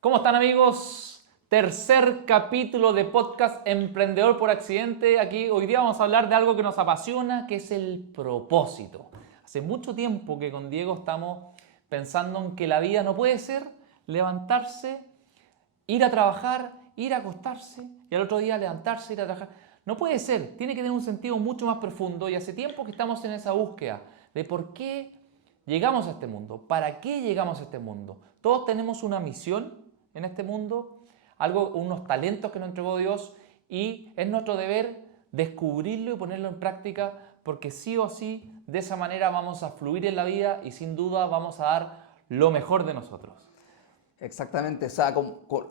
¿Cómo están, amigos? Tercer capítulo de podcast Emprendedor por Accidente. Aquí hoy día vamos a hablar de algo que nos apasiona, que es el propósito. Hace mucho tiempo que con Diego estamos pensando en que la vida no puede ser levantarse, ir a trabajar, ir a acostarse y al otro día levantarse, ir a trabajar. No puede ser, tiene que tener un sentido mucho más profundo y hace tiempo que estamos en esa búsqueda de por qué llegamos a este mundo, para qué llegamos a este mundo. Todos tenemos una misión en este mundo, unos talentos que nos entregó Dios y es nuestro deber descubrirlo y ponerlo en práctica porque sí o sí de esa manera vamos a fluir en la vida y sin duda vamos a dar lo mejor de nosotros. Exactamente, o sea,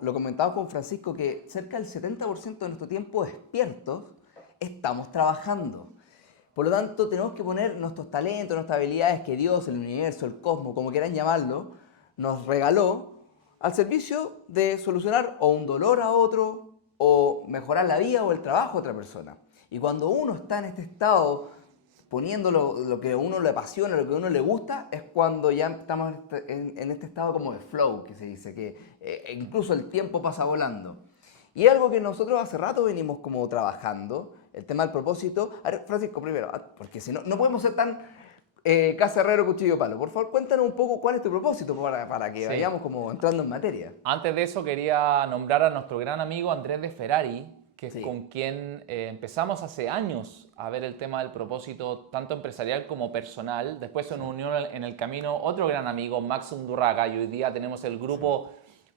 lo comentaba con Francisco, que cerca del 70% de nuestro tiempo despiertos estamos trabajando. Por lo tanto, tenemos que poner nuestros talentos, nuestras habilidades que Dios, el universo, el cosmos, como quieran llamarlo, nos regaló al servicio de solucionar o un dolor a otro o mejorar la vida o el trabajo de otra persona. Y cuando uno está en este estado poniendo lo que a uno le apasiona, lo que a uno le gusta, es cuando ya estamos en este estado como de flow, que se dice, que incluso el tiempo pasa volando. Y es algo que nosotros hace rato venimos como trabajando, el tema del propósito. A ver, Francisco, primero, porque si no, no podemos ser tan casa herrero, cuchillo palo. Por favor, cuéntanos un poco cuál es tu propósito para que Sí. vayamos como entrando en materia. Antes de eso quería nombrar a nuestro gran amigo Andrés de Ferrari, que es Sí. con quien empezamos hace años a ver el tema del propósito, tanto empresarial como personal. Después se nos unió en el camino otro gran amigo, Max Undurraga, y hoy día tenemos el grupo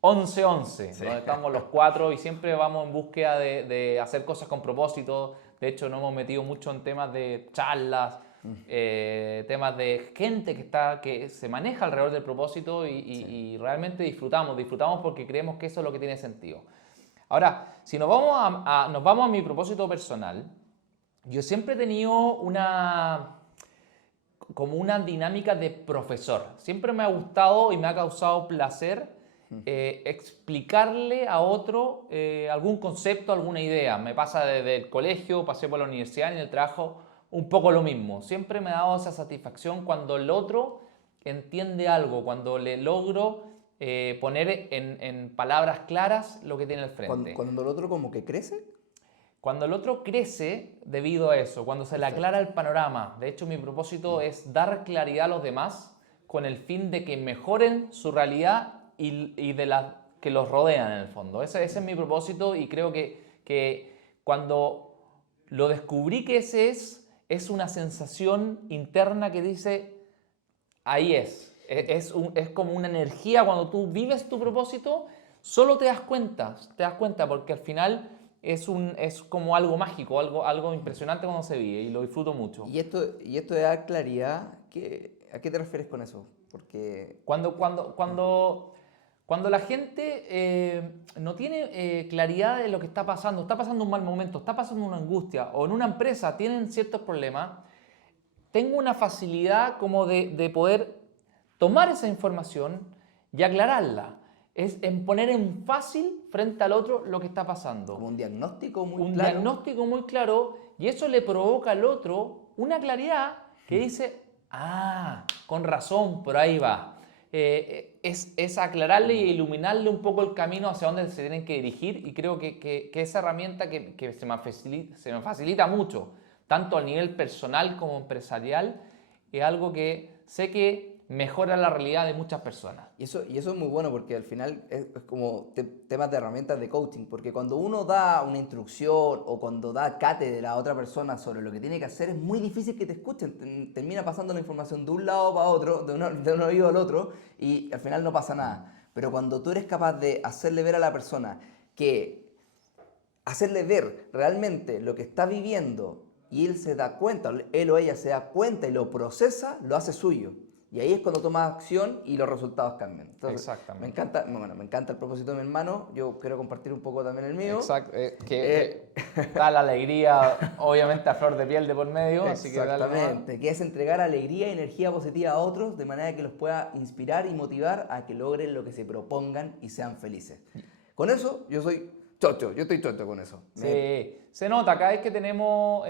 1111, donde estamos los cuatro y siempre vamos en búsqueda de hacer cosas con propósito. De hecho, nos hemos metido mucho en temas de charlas, temas de gente que se maneja alrededor del propósito y realmente disfrutamos porque creemos que eso es lo que tiene sentido. Ahora, si nos vamos a mi propósito personal, yo siempre he tenido como una dinámica de profesor. Siempre me ha gustado y me ha causado placer explicarle a otro algún concepto, alguna idea. Me pasa desde el colegio, pasé por la universidad y en el trabajo un poco lo mismo. Siempre me ha dado esa satisfacción cuando el otro entiende algo, cuando le logro poner en palabras claras lo que tiene al frente. Cuando el otro como que crece. Cuando el otro crece debido a eso, cuando se le aclara el panorama. De hecho, mi propósito es dar claridad a los demás con el fin de que mejoren su realidad y de las que los rodean en el fondo. Ese es mi propósito y creo que cuando lo descubrí que ese es una sensación interna que dice, ahí es. Es como una energía cuando tú vives tu propósito, solo te das cuenta porque al final es como algo mágico, algo impresionante cuando se vive y lo disfruto mucho. Y esto de dar claridad, ¿a qué te refieres con eso? Porque Cuando la gente no tiene claridad de lo que está pasando un mal momento, está pasando una angustia o en una empresa tienen ciertos problemas, tengo una facilidad como de poder tomar esa información y aclararla. Es en poner en fácil frente al otro lo que está pasando. como un diagnóstico muy Un claro. diagnóstico muy claro y eso le provoca al otro una claridad que dice, con razón, por ahí va. Es aclararle y iluminarle un poco el camino hacia dónde se tienen que dirigir y creo que esa herramienta que se me facilita mucho, tanto a nivel personal como empresarial, es algo que sé que mejora la realidad de muchas personas. Y eso es muy bueno porque al final es como temas de herramientas de coaching, porque cuando uno da una instrucción o cuando da cátedra a otra persona sobre lo que tiene que hacer, es muy difícil que te escuchen. Termina pasando la información de un lado para otro, de un oído al otro, y al final no pasa nada. Pero cuando tú eres capaz de hacerle ver a la persona hacerle ver realmente lo que está viviendo y él se da cuenta, él o ella se da cuenta y lo procesa, lo hace suyo. Y ahí es cuando tomas acción y los resultados cambian. Entonces, Exactamente. me encanta el propósito de mi hermano. Yo quiero compartir un poco también el mío. Exacto, que da la alegría, obviamente, a flor de piel de por medio, así que dale nomás. Exactamente, que es entregar alegría y energía positiva a otros de manera que los pueda inspirar y motivar a que logren lo que se propongan y sean felices. Con eso, yo soy chocho, yo estoy chocho con eso. Sí, se nota cada vez que tenemos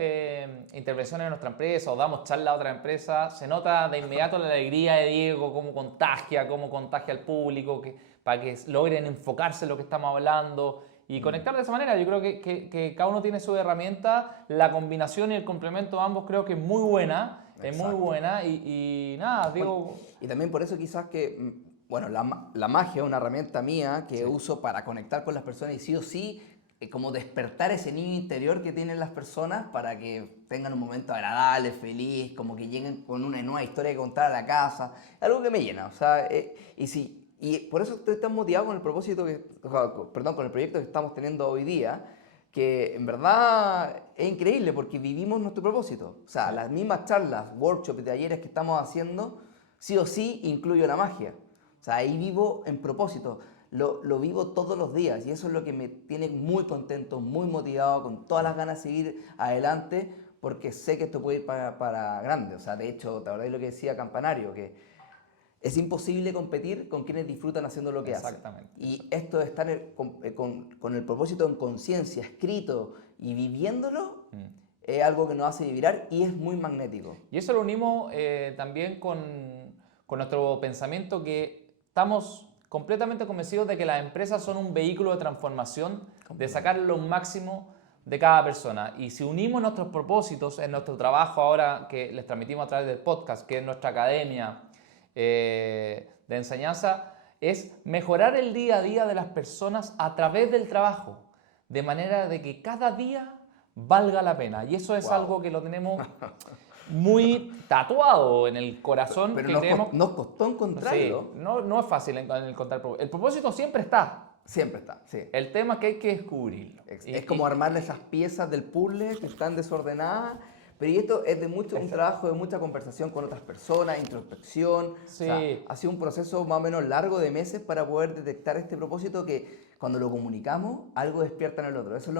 intervenciones en nuestra empresa o damos charla a otra empresa, se nota de inmediato la alegría de Diego, cómo contagia al público, para que logren enfocarse en lo que estamos hablando y conectar de esa manera. Yo creo que cada uno tiene su herramienta, la combinación y el complemento de ambos creo que es muy buena, es muy buena y nada, Diego... Bueno, y también por eso quizás que, bueno, la magia es una herramienta mía que uso para conectar con las personas y sí o sí, como despertar ese niño interior que tienen las personas para que tengan un momento agradable, feliz, como que lleguen con una nueva historia que contar a la casa, algo que me llena, o sea, y por eso estoy tan motivado con el propósito perdón, con el proyecto que estamos teniendo hoy día, que en verdad es increíble porque vivimos nuestro propósito, o sea, las mismas charlas, workshops y talleres que estamos haciendo, sí o sí incluyo la magia. O sea, ahí vivo en propósito, lo vivo todos los días y eso es lo que me tiene muy contento, muy motivado, con todas las ganas de seguir adelante porque sé que esto puede ir para grande. O sea, de hecho, ¿te acordás de lo que decía Campanario? Que es imposible competir con quienes disfrutan haciendo lo que hacen. Exactamente. Y esto de estar con el propósito en conciencia, escrito y viviéndolo, es algo que nos hace vibrar y es muy magnético. Y eso lo unimos también con nuestro pensamiento que estamos completamente convencidos de que las empresas son un vehículo de transformación, de sacar lo máximo de cada persona. Y si unimos nuestros propósitos en nuestro trabajo ahora que les transmitimos a través del podcast, que es nuestra academia de enseñanza, es mejorar el día a día de las personas a través del trabajo, de manera de que cada día valga la pena. Y eso es algo que lo tenemos muy tatuado en el corazón. Pero que nos costó encontrarlo. Sí, no es fácil encontrar el propósito siempre está. Siempre está, sí. El tema es que hay que descubrirlo. Es como armarle esas piezas del puzzle que están desordenadas. Pero y esto es un trabajo de mucha conversación con otras personas, introspección. Sí. O sea, ha sido un proceso más o menos largo de meses para poder detectar este propósito que cuando lo comunicamos, algo despierta en el otro. Eso es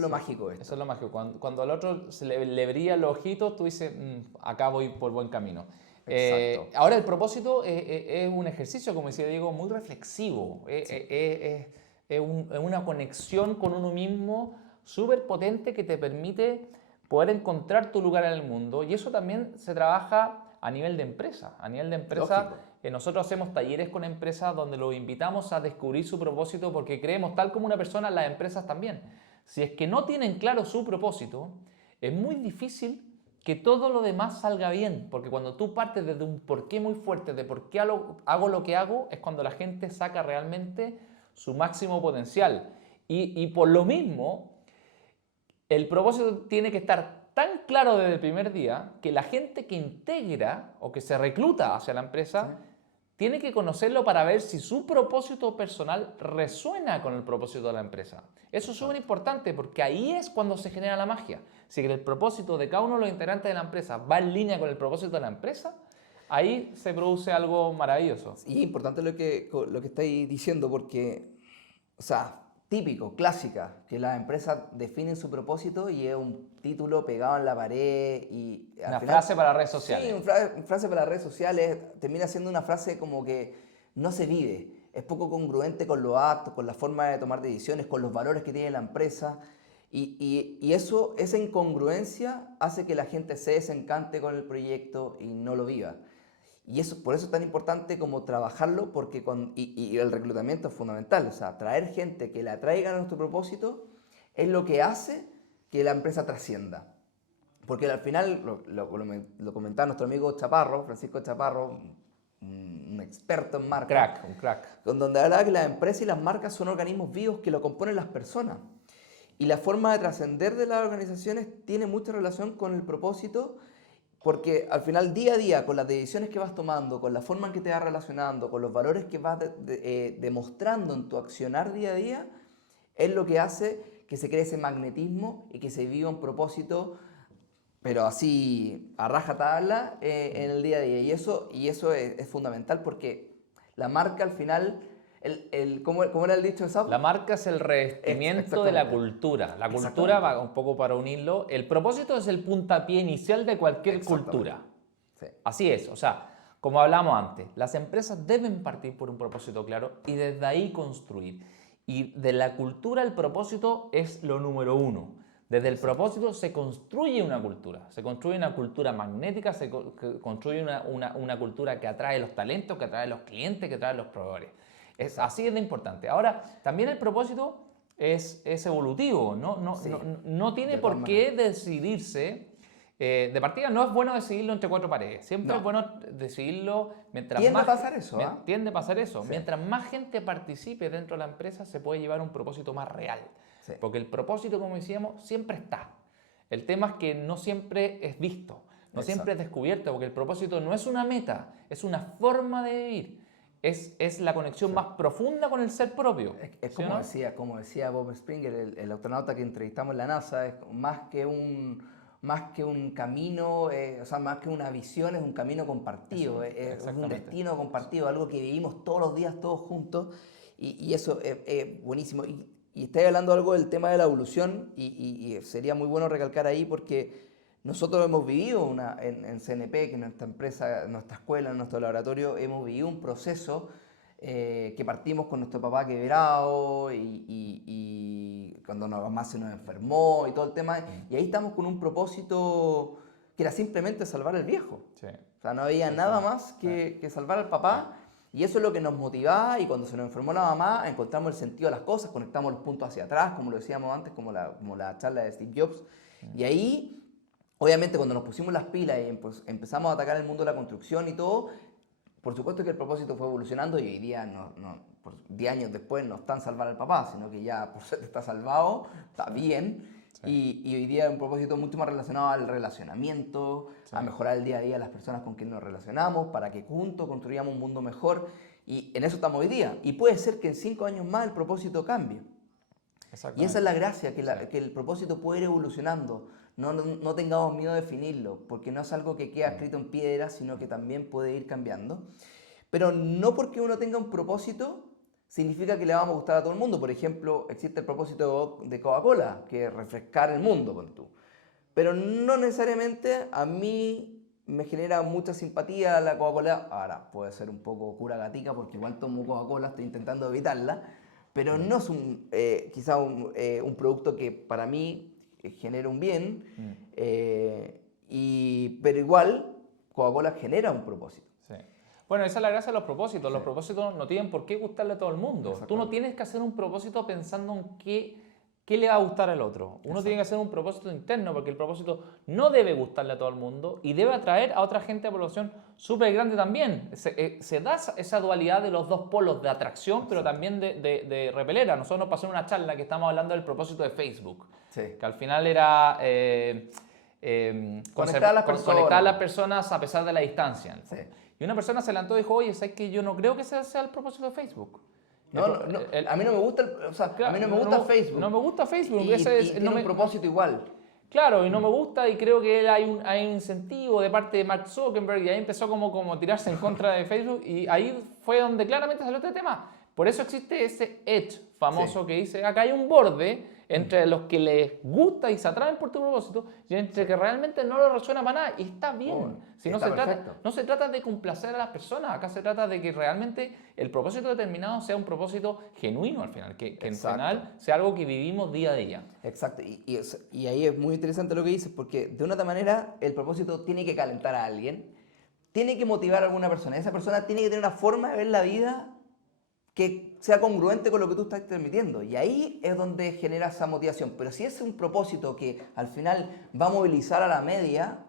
lo mágico de esto. Eso es lo mágico. Cuando al otro se le brillan los ojitos, tú dices, acá voy por buen camino. Exacto. Ahora el propósito es un ejercicio, como decía Diego, muy reflexivo. Es una conexión con uno mismo súper potente que te permite poder encontrar tu lugar en el mundo. Y eso también se trabaja a nivel de empresa. A nivel de empresa, nosotros hacemos talleres con empresas donde los invitamos a descubrir su propósito porque creemos, tal como una persona, las empresas también. Si es que no tienen claro su propósito, es muy difícil que todo lo demás salga bien, porque cuando tú partes desde un porqué muy fuerte, de por qué hago lo que hago, es cuando la gente saca realmente su máximo potencial. Y por lo mismo, el propósito tiene que estar tan claro desde el primer día que la gente que integra o que se recluta hacia la empresa tiene que conocerlo para ver si su propósito personal resuena con el propósito de la empresa. Eso es súper importante porque ahí es cuando se genera la magia. Si el propósito de cada uno de los integrantes de la empresa va en línea con el propósito de la empresa, ahí se produce algo maravilloso. Y es importante lo que estáis diciendo porque, o sea, típico, clásica, que las empresas definen su propósito y es un título pegado en la pared y... Una frase para redes sociales. Sí, una frase para las redes sociales termina siendo una frase como que no se vive, es poco congruente con los actos, con la forma de tomar decisiones, con los valores que tiene la empresa y esa incongruencia hace que la gente se desencante con el proyecto y no lo viva. Y por eso es tan importante como trabajarlo, porque y el reclutamiento es fundamental. O sea, traer gente que la atraiga a nuestro propósito es lo que hace que la empresa trascienda. Porque al final, lo comentaba nuestro amigo Chaparro, Francisco Chaparro, un experto en marca. Un crack. Donde hablaba que las empresas y las marcas son organismos vivos que lo componen las personas. Y la forma de trascender de las organizaciones tiene mucha relación con el propósito. Porque al final, día a día, con las decisiones que vas tomando, con la forma en que te vas relacionando, con los valores que vas demostrando en tu accionar día a día, es lo que hace que se cree ese magnetismo y que se viva un propósito, pero así a rajatabla en el día a día. Y eso es fundamental porque la marca al final... ¿Cómo era el dicho de South? La marca es el revestimiento de la cultura. La cultura, un poco para unirlo, el propósito es el puntapié inicial de cualquier cultura. Sí. Así es, o sea, como hablamos antes, las empresas deben partir por un propósito claro y desde ahí construir. Y de la cultura el propósito es lo número uno. Desde el propósito se construye una cultura magnética, construye una cultura que atrae los talentos, que atrae los clientes, que atrae los proveedores. Así es de importante. Ahora, también el propósito es evolutivo, no tiene por qué decidirse. De partida no es bueno decidirlo entre cuatro paredes, siempre es bueno decidirlo mientras tiende más... a pasar eso, Tiende a pasar eso. Sí. Mientras más gente participe dentro de la empresa, se puede llevar un propósito más real. Sí. Porque el propósito, como decíamos, siempre está. El tema es que no siempre es visto, no siempre es descubierto, porque el propósito no es una meta, es una forma de vivir. Es la conexión más profunda con el ser propio. Es ¿sí como decía Bob Springer, el astronauta que entrevistamos en la NASA, es más que un camino, o sea, más que una visión, es un camino compartido, es un destino compartido, algo que vivimos todos los días, todos juntos, y eso es buenísimo. Y estáis hablando algo del tema de la evolución, y sería muy bueno recalcar ahí porque nosotros hemos vivido en CNP, que es nuestra empresa, nuestra escuela, nuestro laboratorio, hemos vivido un proceso que partimos con nuestro papá quebrado y cuando nuestra mamá se nos enfermó y todo el tema. Y ahí estamos con un propósito que era simplemente salvar al viejo. Sí. O sea, no había nada más que salvar al papá. Y eso es lo que nos motivaba, y cuando se nos enfermó la mamá encontramos el sentido de las cosas, conectamos los puntos hacia atrás, como lo decíamos antes, como la charla de Steve Jobs. Y ahí, obviamente, cuando nos pusimos las pilas y empezamos a atacar el mundo de la construcción y todo, por supuesto que el propósito fue evolucionando, y hoy día, por 10 años después, no está en salvar al papá, sino que ya por suerte está salvado, está bien. Sí. Y hoy día es un propósito mucho más relacionado al relacionamiento, sí, a mejorar el día a día de las personas con quienes nos relacionamos, para que juntos construyamos un mundo mejor. Y en eso estamos hoy día. Y puede ser que en 5 años más el propósito cambie. Y esa es la gracia, que el propósito puede ir evolucionando. No tengamos miedo de definirlo, porque no es algo que queda escrito en piedra, sino que también puede ir cambiando. Pero no porque uno tenga un propósito significa que le vamos a gustar a todo el mundo. Por ejemplo, existe el propósito de Coca-Cola, que es refrescar el mundo, pon tú. Pero no necesariamente a mí me genera mucha simpatía la Coca-Cola. Ahora, puede ser un poco cura gatica, porque igual tomo Coca-Cola, estoy intentando evitarla, pero no es quizá un producto que para mí genera un bien, pero igual Coca-Cola genera un propósito. Sí. Bueno, esa es la gracia de los propósitos. Los propósitos no tienen por qué gustarle a todo el mundo. Tú no tienes que hacer un propósito pensando en qué le va a gustar al otro. Uno tiene que hacer un propósito interno, porque el propósito no debe gustarle a todo el mundo y debe atraer a otra gente de población súper grande también. Se da esa dualidad de los dos polos de atracción, pero también de repelera. Nosotros nos pasó en una charla que estamos hablando del propósito de Facebook, que al final era conectar a las personas a pesar de la distancia. Sí. Y una persona se levantó y dijo, oye, ¿sabes que yo no creo que ese sea el propósito de Facebook? A mí no me gusta, a mí no me gusta Facebook. No me gusta Facebook. Y tiene un propósito igual. Claro, y no me gusta, y creo que hay un incentivo de parte de Mark Zuckerberg, y ahí empezó como a tirarse en contra de Facebook, y ahí fue donde claramente salió este tema. Por eso existe ese edge famoso que dice, acá hay un borde entre los que les gusta y se atraen por tu propósito y entre que realmente no lo resuena para nada, y está bien. Si no se trata de complacer a las personas, acá se trata de que realmente el propósito determinado sea un propósito genuino al final, que al final sea algo que vivimos día a día. Exacto, y ahí es muy interesante lo que dices, porque de una otra manera el propósito tiene que calentar a alguien, tiene que motivar a alguna persona, esa persona tiene que tener una forma de ver la vida que sea congruente con lo que tú estás transmitiendo, y ahí es donde genera esa motivación. Pero si es un propósito que al final va a movilizar a la media,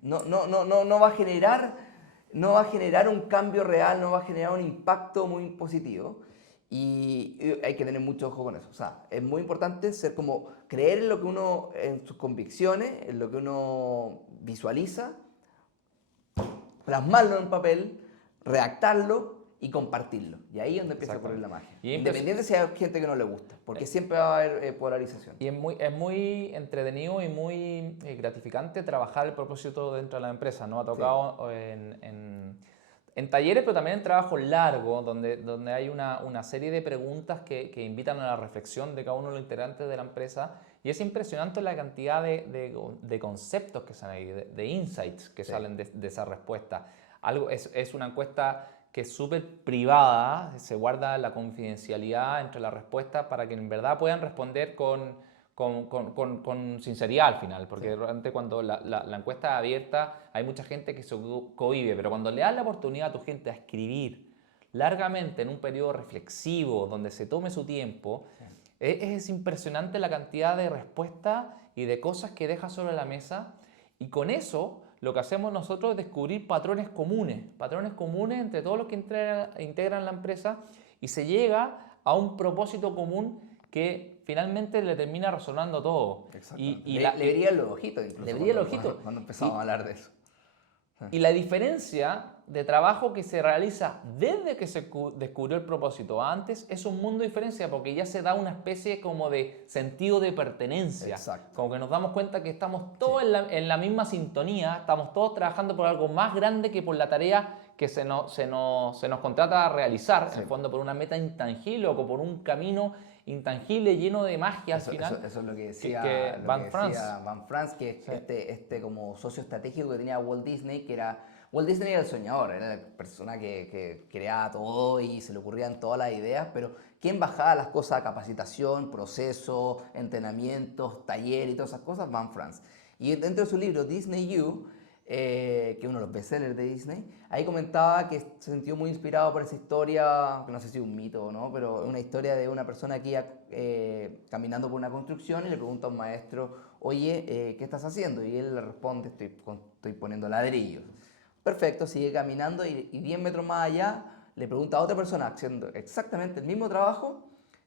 no va a generar un cambio real, no va a generar un impacto muy positivo, y hay que tener mucho ojo con eso. O sea, es muy importante creer en lo que uno, en sus convicciones, en lo que uno visualiza, plasmarlo en papel, redactarlo y compartirlo. Y ahí es donde empieza a ocurrir la magia. Independiente si hay gente que no le gusta, porque siempre va a haber polarización. Y es muy entretenido y muy gratificante trabajar el propósito dentro de la empresa. Nos ha tocado en talleres, pero también en trabajos largos, donde hay una serie de preguntas que invitan a la reflexión de cada uno de los integrantes de la empresa. Y es impresionante la cantidad de conceptos que salen ahí, de insights que salen de esa respuesta. Es una encuesta que es súper privada, se guarda la confidencialidad entre las respuestas para que en verdad puedan responder con sinceridad al final, porque realmente cuando la encuesta es abierta hay mucha gente que se cohíbe, pero cuando le das la oportunidad a tu gente a escribir largamente en un periodo reflexivo donde se tome su tiempo, es impresionante la cantidad de respuestas y de cosas que deja sobre la mesa, y con eso lo que hacemos nosotros es descubrir patrones comunes entre todos los que integran la empresa, y se llega a un propósito común que finalmente le termina resonando todo. Le brilla el ojito incluso. Le brilla el ojito. Cuando empezamos a hablar de eso. Y la diferencia de trabajo que se realiza desde que se descubrió el propósito antes es un mundo de diferencia, porque ya se da una especie como de sentido de pertenencia. Exacto. Como que nos damos cuenta que estamos todos en la misma sintonía, estamos todos trabajando por algo más grande que por la tarea que se nos contrata a realizar, en el fondo por una meta intangible o por un camino intangible lleno de magia al final. Eso es lo que decía, Van France. Van France, que este como socio estratégico que tenía Walt Disney, que era... Walt Disney era el soñador, era la persona que creaba todo y se le ocurrían todas las ideas, pero ¿quién bajaba las cosas a capacitación, proceso, entrenamientos, taller y todas esas cosas? Van France. Y dentro de su libro Disney You, que es uno de los bestsellers de Disney, ahí comentaba que se sintió muy inspirado por esa historia, que no sé si es un mito o no, pero es una historia de una persona que iba caminando por una construcción y le pregunta a un maestro, oye, ¿qué estás haciendo? Y él le responde, estoy poniendo ladrillos. Perfecto, sigue caminando y 10 metros más allá le pregunta a otra persona haciendo exactamente el mismo trabajo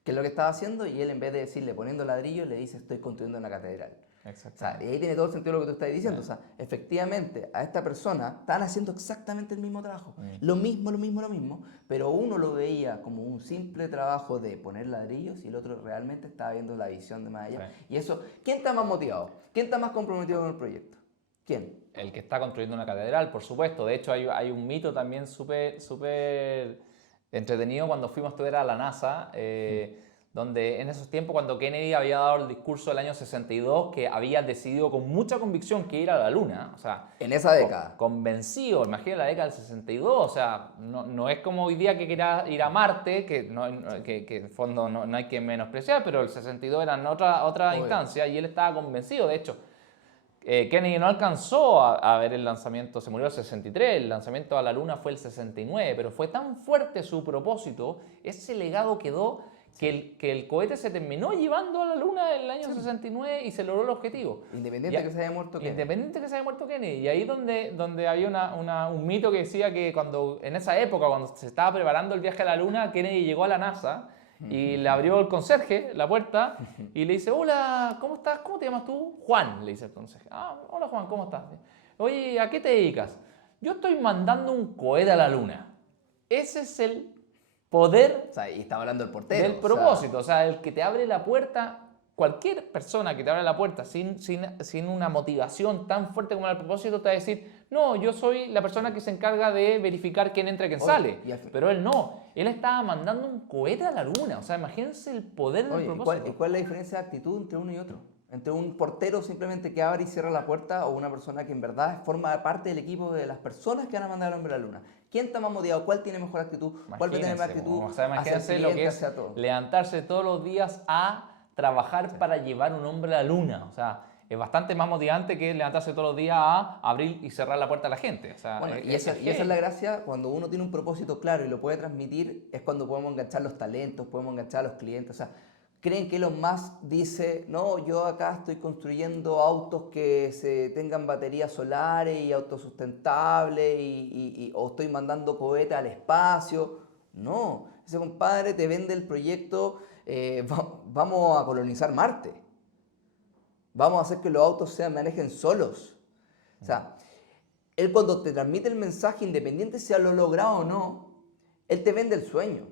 que lo que estaba haciendo, y él, en vez de decirle poniendo ladrillos, le dice estoy construyendo una catedral. Exacto. O sea, y ahí tiene todo el sentido lo que tú estás diciendo. O sea, efectivamente, a esta persona están haciendo exactamente el mismo trabajo. Lo mismo, pero uno lo veía como un simple trabajo de poner ladrillos y el otro realmente estaba viendo la visión de más allá. Sí. Y eso, ¿quién está más motivado? ¿Quién está más comprometido con el proyecto? ¿Quién? El que está construyendo una catedral, por supuesto. De hecho, hay un mito también súper entretenido cuando fuimos a estudiar a la NASA, donde en esos tiempos, cuando Kennedy había dado el discurso del año 62, que había decidido con mucha convicción que ir a la Luna, o sea... En esa década. Convencido, imagínate la década del 62, o sea, no es como hoy día que quiera ir a Marte, que en el fondo no hay que menospreciar, pero el 62 era en otra instancia, y él estaba convencido. De hecho, Kennedy no alcanzó a ver el lanzamiento, se murió el 63, el lanzamiento a la Luna fue el 69, pero fue tan fuerte su propósito, ese legado quedó, que el cohete se terminó llevando a la Luna en el año 69 y se logró el objetivo. Independiente de que se haya muerto Kennedy. Independiente de que se haya muerto Kennedy. Y ahí donde había un mito que decía que en esa época, cuando se estaba preparando el viaje a la Luna, Kennedy llegó a la NASA y le abrió el conserje la puerta y le dice, hola, ¿cómo estás? ¿Cómo te llamas tú? Juan, le dice el conserje. Ah, hola Juan, ¿cómo estás? Oye, ¿a qué te dedicas? Yo estoy mandando un cohete a la Luna. Ese es el poder, o sea, y estaba hablando del portero. Del propósito, o sea, el que te abre la puerta. Cualquier persona que te abra la puerta sin una motivación tan fuerte como el propósito te va a decir, no, yo soy la persona que se encarga de verificar quién entra y quién sale. Pero él no, él estaba mandando un cohete a la Luna. O sea, imagínense el poder del propósito. ¿Y cuál es la diferencia de actitud entre uno y otro? Entre un portero simplemente que abre y cierra la puerta, o una persona que en verdad forma parte del equipo de las personas que van a mandar al hombre a la Luna. ¿Quién está más motivado? ¿Cuál tiene mejor actitud? ¿Cuál va a tener más actitud? O sea, imagínense lo que es levantarse todos los días a trabajar para llevar un hombre a la Luna. O sea, es bastante más motivante que levantarse todos los días a abrir y cerrar la puerta a la gente. O sea, bueno, y esa es la gracia, cuando uno tiene un propósito claro y lo puede transmitir, es cuando podemos enganchar los talentos, podemos enganchar a los clientes. O sea, creen que Elon Musk dice, no, yo acá estoy construyendo autos que tengan baterías solares y autosustentables o estoy mandando cohetes al espacio. No, ese compadre te vende el proyecto, vamos a colonizar Marte. Vamos a hacer que los autos se manejen solos. O sea, él cuando te transmite el mensaje, independiente si lo ha logrado o no, él te vende el sueño.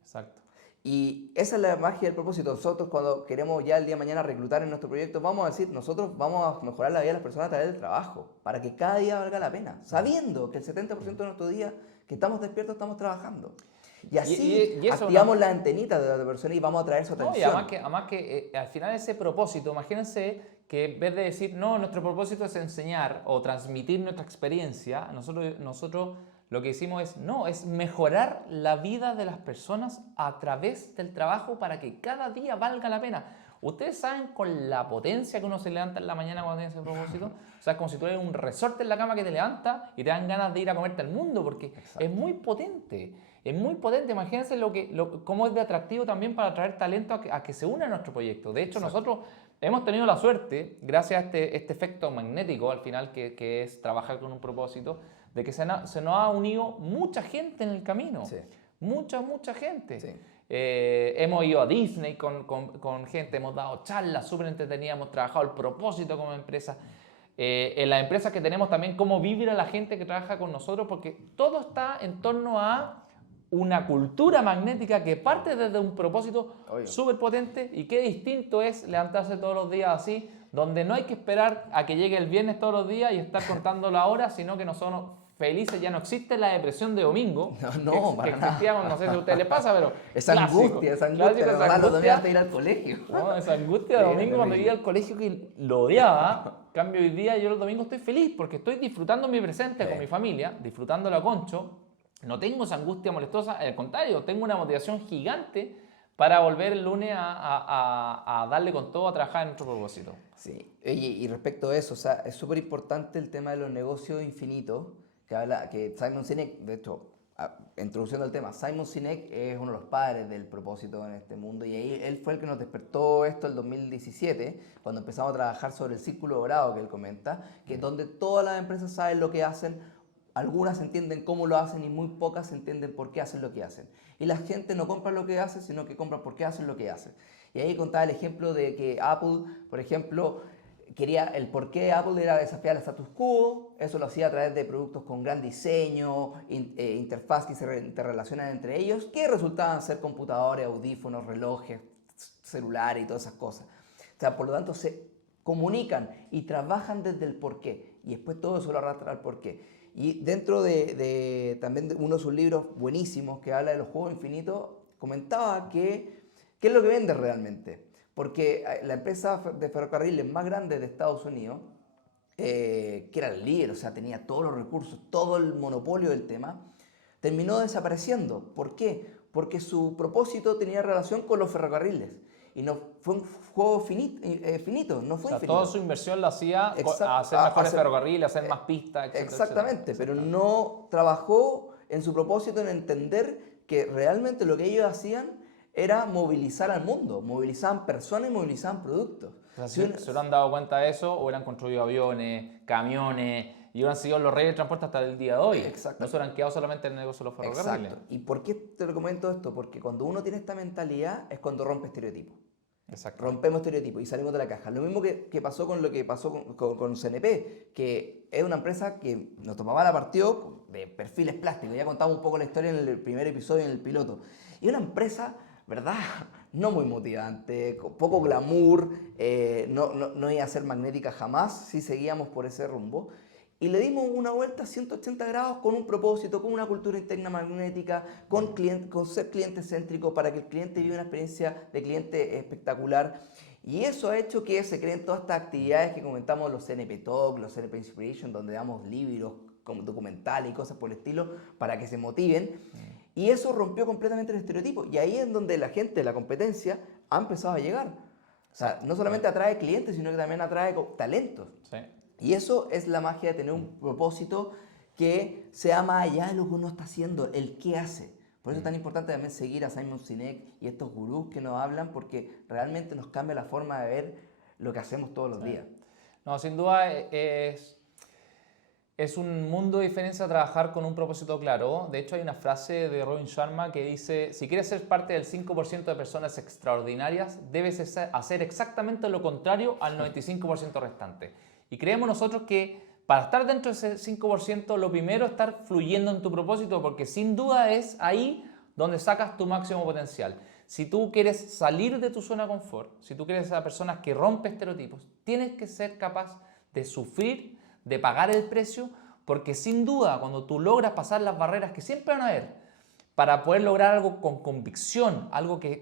Exacto. Y esa es la magia del propósito. Nosotros cuando queremos ya el día de mañana reclutar en nuestro proyecto, vamos a decir, nosotros vamos a mejorar la vida de las personas a través del trabajo, para que cada día valga la pena, sabiendo que el 70% de nuestro día que estamos despiertos estamos trabajando. Y así activamos las antenitas de la persona y vamos a traer su atención. Y además que al final ese propósito, imagínense que en vez de decir, no, nuestro propósito es enseñar o transmitir nuestra experiencia, nosotros lo que hicimos es mejorar la vida de las personas a través del trabajo para que cada día valga la pena. Ustedes saben con la potencia que uno se levanta en la mañana cuando tiene ese propósito, o sea, es como si tuvieras un resorte en la cama que te levanta y te dan ganas de ir a comerte al mundo, porque Exacto. es muy potente, imagínense cómo es de atractivo también para atraer talento a que se una a nuestro proyecto. De hecho, Exacto. nosotros hemos tenido la suerte, gracias a este efecto magnético al final, que es trabajar con un propósito, de que se nos ha unido mucha gente en el camino. Sí. Mucha gente. Sí. Hemos ido a Disney con gente, hemos dado charlas súper entretenidas, hemos trabajado el propósito como empresa. En las empresas que tenemos también, cómo vibra la gente que trabaja con nosotros, porque todo está en torno a una cultura magnética que parte desde un propósito Obvio. súper potente, y qué distinto es levantarse todos los días así, donde no hay que esperar a que llegue el viernes todos los días y estar contando la hora, sino que nosotros felices, ya no existe la depresión de domingo, No, que existíamos, no sé si a ustedes les pasa, pero Esa angustia, clásico, de verdad, los domingos de ir al colegio. no, esa angustia de Sí, domingo cuando terrible. iba al colegio que lo odiaba. Cambio hoy día, yo los domingos estoy feliz porque estoy disfrutando mi presente con mi familia, disfrutando a Concho. No tengo esa angustia molestosa, al contrario, tengo una motivación gigante para volver el lunes a darle con todo a trabajar en nuestro propósito. Sí, oye, y respecto a eso, o sea, es súper importante el tema de los negocios infinitos, que Simon Sinek, de hecho, introduciendo el tema, Simon Sinek es uno de los padres del propósito en este mundo, y ahí él fue el que nos despertó esto el 2017, cuando empezamos a trabajar sobre el círculo dorado que él comenta, que es donde todas las empresas saben lo que hacen, algunas entienden cómo lo hacen y muy pocas entienden por qué hacen lo que hacen. Y la gente no compra lo que hace, sino que compra por qué hacen lo que hacen. Y ahí contaba el ejemplo de que Apple, por ejemplo, quería el por qué Apple era desafiar el status quo. Eso lo hacía a través de productos con gran diseño, interfaz que se interrelacionan entre ellos, que resultaban ser computadores, audífonos, relojes, celulares y todas esas cosas. O sea, por lo tanto, se comunican y trabajan desde el porqué. Y después todo eso lo arrastra al porqué. Y dentro también de uno de sus libros buenísimos que habla de los juegos infinitos, comentaba que qué es lo que vende realmente. Porque la empresa de ferrocarriles más grande de Estados Unidos, que era el líder, o sea, tenía todos los recursos, todo el monopolio del tema, terminó desapareciendo. ¿Por qué? Porque su propósito tenía relación con los ferrocarriles. Y no fue un juego finito, no fue O sea, infinito. toda su inversión la hacía a hacer a mejores hacer- ferrocarriles, hacer más pistas, etcétera. Exactamente, etcétera. pero no trabajó en su propósito en entender que realmente lo que ellos hacían era movilizar al mundo, movilizaban personas y movilizaban productos. O sea, Si si uno- se hubieran dado cuenta de eso, hubieran construido aviones, camiones, y hubieran sido los reyes del transporte hasta el día de hoy. Exacto. No se hubieran quedado solamente en el negocio de los ferrocarriles. Exacto. ¿Y por qué te lo comento esto? Porque cuando uno tiene esta mentalidad es cuando rompe estereotipos. Exacto. Rompemos estereotipos y salimos de la caja. Lo mismo que pasó con lo que pasó con CNP, que es una empresa que nos tomaba la partió de perfiles plásticos. Ya contamos un poco la historia en el primer episodio, en el piloto. Y una empresa, ¿verdad? No muy motivante, con poco glamour, no iba a ser magnética jamás si seguíamos por ese rumbo. Y le dimos una vuelta a 180 grados con un propósito, con una cultura interna magnética, con ser cliente céntrico para que el cliente viva una experiencia de cliente espectacular. Y eso ha hecho que se creen todas estas actividades que comentamos, los CNP Talk, los CNP Inspiration, donde damos libros, documentales y cosas por el estilo, para que se motiven. Y eso rompió completamente el estereotipo. Y ahí es donde la gente, la competencia, ha empezado a llegar. O sea, no solamente atrae clientes, sino que también atrae talentos. Sí. Y eso es la magia de tener un propósito que sea más allá de lo que uno está haciendo, el qué hace. Por eso es tan importante también seguir a Simon Sinek y estos gurús que nos hablan, porque realmente nos cambia la forma de ver lo que hacemos todos los días. No, sin duda es un mundo de diferencia trabajar con un propósito claro. De hecho, hay una frase de Robin Sharma que dice: si quieres ser parte del 5% de personas extraordinarias, debes hacer exactamente lo contrario al 95% restante. Y creemos nosotros que para estar dentro de ese 5%, lo primero es estar fluyendo en tu propósito, porque sin duda es ahí donde sacas tu máximo potencial. Si tú quieres salir de tu zona de confort, si tú quieres ser esa persona que rompe estereotipos, tienes que ser capaz de sufrir, de pagar el precio, porque sin duda cuando tú logras pasar las barreras que siempre van a haber, para poder lograr algo con convicción, algo que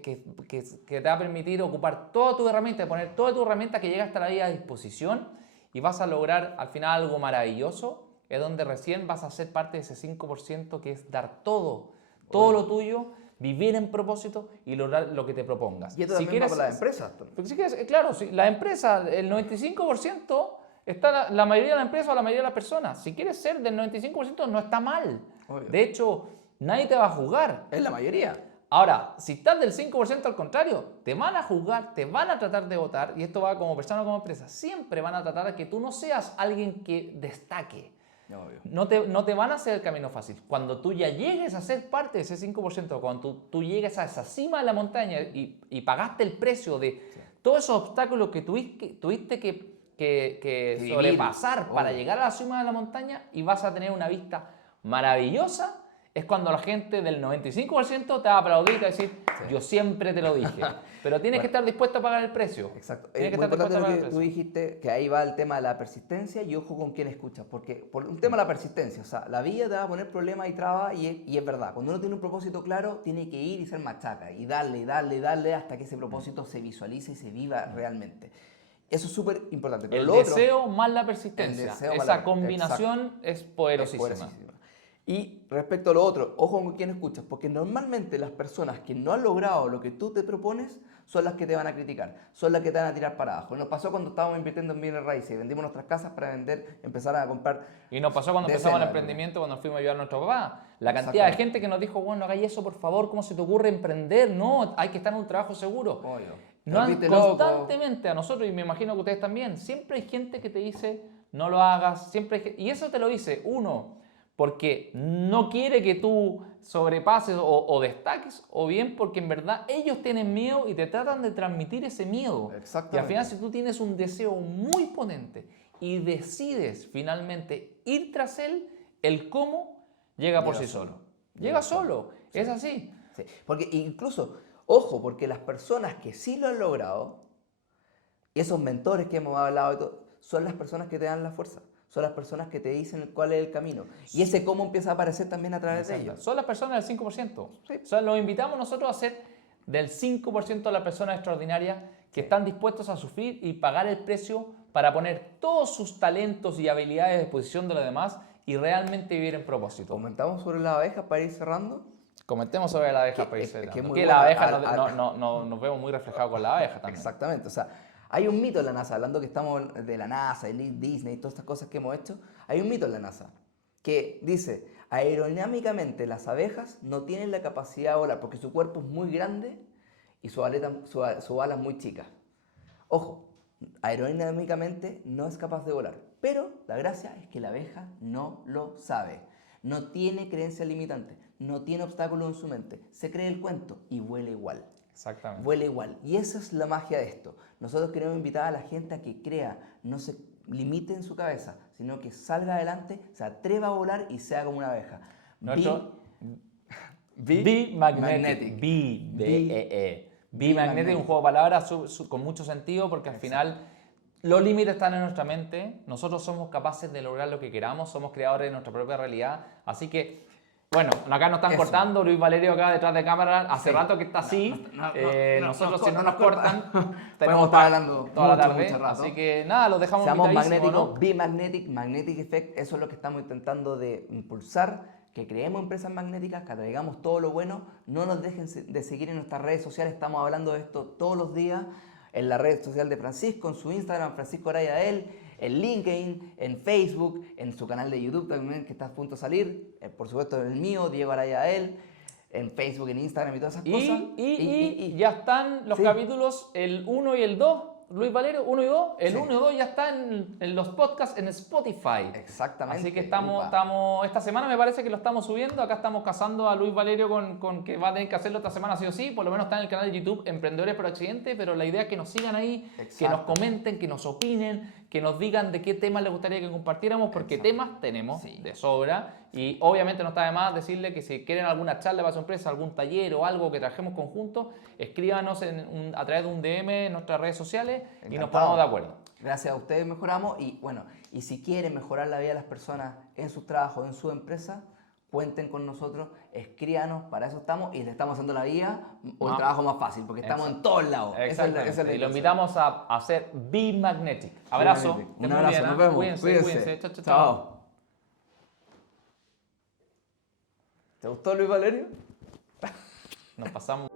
te va a permitir ocupar toda tu herramienta, poner toda tu herramienta que llega hasta la vida a disposición, y vas a lograr al final algo maravilloso, es donde recién vas a ser parte de ese 5% que es dar todo lo tuyo, vivir en propósito y lograr lo que te propongas. Y esto también va para las empresas. Porque si quieres, claro, si la empresa, el 95% está la mayoría de la empresa o la mayoría de las personas. Si quieres ser del 95% no está mal. Obvio. De hecho, nadie te va a juzgar. Es la mayoría. Ahora, si estás del 5% al contrario, te van a juzgar, te van a tratar de votar, y esto va como persona o como empresa, siempre van a tratar de que tú no seas alguien que destaque. Obvio. No te van a hacer el camino fácil. Cuando tú ya llegues a ser parte de ese 5%, cuando tú llegues a esa cima de la montaña y pagaste el precio de todos esos obstáculos que tuviste que sobrepasar para llegar a la cima de la montaña y vas a tener una vista maravillosa, es cuando la gente del 95% te va a aplaudir y te va a decir, yo siempre te lo dije. Pero tienes que estar dispuesto a pagar el precio. Exacto. Tienes Es que muy estar dispuesto importante a lo pagar que el tú precio. dijiste, que ahí va el tema de la persistencia y ojo con quién escuchas, porque por un tema de la persistencia, o sea, la vida te va a poner problemas y trabas y es verdad, cuando uno tiene un propósito claro, tiene que ir y ser machaca y darle hasta que ese propósito se visualice y se viva realmente. Eso es súper importante. Pero El lo otro, deseo más la persistencia. el deseo más Esa la- combinación es poderosísima. poderosísima. Y respecto a lo otro, ojo con quién escuchas, porque normalmente las personas que no han logrado lo que tú te propones son las que te van a criticar, son las que te van a tirar para abajo. Nos pasó cuando estábamos invirtiendo en bienes raíces, vendimos nuestras casas para vender, empezar a comprar. Y nos pasó cuando empezamos el decenas de emprendimiento, cuando fuimos a ayudar a nuestro papá. La cantidad de gente que nos dijo, bueno, no hagáis eso, por favor, ¿cómo se te ocurre emprender? No, hay que estar en un trabajo seguro. Obvio. No, Te volviste loco. constantemente a nosotros, y me imagino que ustedes también, siempre hay gente que te dice, no lo hagas, y eso te lo dice uno, porque no quiere que tú sobrepases o destaques, o bien porque en verdad ellos tienen miedo y te tratan de transmitir ese miedo. Exactamente. Y al final, si tú tienes un deseo muy potente y decides finalmente ir tras él, el cómo llega por sí solo. Llega solo, es así. Sí, porque incluso, ojo, porque las personas que sí lo han logrado, esos mentores que hemos hablado, y todo, son las personas que te dan la fuerza, son las personas que te dicen cuál es el camino. Y ese cómo empieza a aparecer también a través de ellos. Son las personas del 5%. O sea, los invitamos nosotros a ser del 5% de las personas extraordinarias que están dispuestos a sufrir y pagar el precio para poner todos sus talentos y habilidades a disposición de los demás y realmente vivir en propósito. Comentamos sobre las abejas para ir cerrando. Comentemos sobre la abeja Que- para ir es que es cerrando. muy Que buena. la abeja nos vemos muy reflejados con la abeja también. Exactamente, o sea, hay un mito en la NASA, hablando que estamos de la NASA, de Disney, todas estas cosas que hemos hecho, hay un mito en la NASA que dice, aerodinámicamente las abejas no tienen la capacidad de volar porque su cuerpo es muy grande y su ala es muy chica. Ojo, aerodinámicamente no es capaz de volar, pero la gracia es que la abeja no lo sabe, no tiene creencia limitante, no tiene obstáculos en su mente, se cree el cuento y vuela igual. Exactamente. Vuela igual. Y esa es la magia de esto. Nosotros queremos invitar a la gente a que crea, no se limite en su cabeza, sino que salga adelante, se atreva a volar y sea como una abeja. Nuestro- Be Be Magnetic. Magnetic. Be, B-E-E. Be Be Magnetic es un Magnetic. juego de palabras con mucho sentido porque al final los límites están en nuestra mente. Nosotros somos capaces de lograr lo que queramos, somos creadores de nuestra propia realidad. Así que, bueno, acá nos están Eso. cortando. Luis Valerio acá detrás de cámara, hace Sí. rato que está así. Nosotros, si no nos cortan, Podemos tenemos estar hablando toda la mucho, tarde. mucho rato. Así que nada, los dejamos Seamos invitadísimos, magnéticos, ¿no? Be Magnetic, Magnetic Effect, eso es lo que estamos intentando de impulsar, que creemos empresas magnéticas, que atraigamos todo lo bueno, no nos dejen de seguir en nuestras redes sociales, estamos hablando de esto todos los días, en la red social de Francisco, en su Instagram, Francisco Araya él, en LinkedIn, en Facebook, en su canal de YouTube también, que está a punto de salir, por supuesto en el mío, Diego Araya él, en Facebook, en Instagram y todas esas cosas. Y ya están los Sí. capítulos, el 1 y el 2, Luis Valerio, 1 y 2. El Sí. 1 y 2 ya están en los podcasts en Spotify. Exactamente. Así que Upa. estamos, esta semana me parece que lo estamos subiendo. Acá estamos casando a Luis Valerio con que va a tener que hacerlo esta semana sí o sí. Por lo menos está en el canal de YouTube Emprendedores por Accidente. Pero la idea es que nos sigan ahí, que nos Exacto. comenten, que nos opinen, que nos digan de qué temas les gustaría que compartiéramos. Porque Exacto. temas tenemos Sí. de sobra. Y obviamente no está de más decirle que si quieren alguna charla para su empresa, algún taller o algo que trabajemos conjuntos, escríbanos a través de un DM en nuestras redes sociales y nos Encantado. ponemos de acuerdo. Gracias a ustedes mejoramos y bueno, y si quieren mejorar la vida de las personas en sus trabajos, en su empresa, cuenten con nosotros, escríbanos, para eso estamos y le estamos haciendo la vida o el Ah. trabajo más fácil, porque estamos en todos lados. Esa es la Exactamente. Y lo intención. invitamos a hacer Be Magnetic. Abrazo. Un Estén muy abrazo, bien, nos ¿ah? vemos. Cuídense, Cuídense. cuídense. Chao, chao, chao. Chao. ¿Te gustó Luis Valerio? Nos pasamos.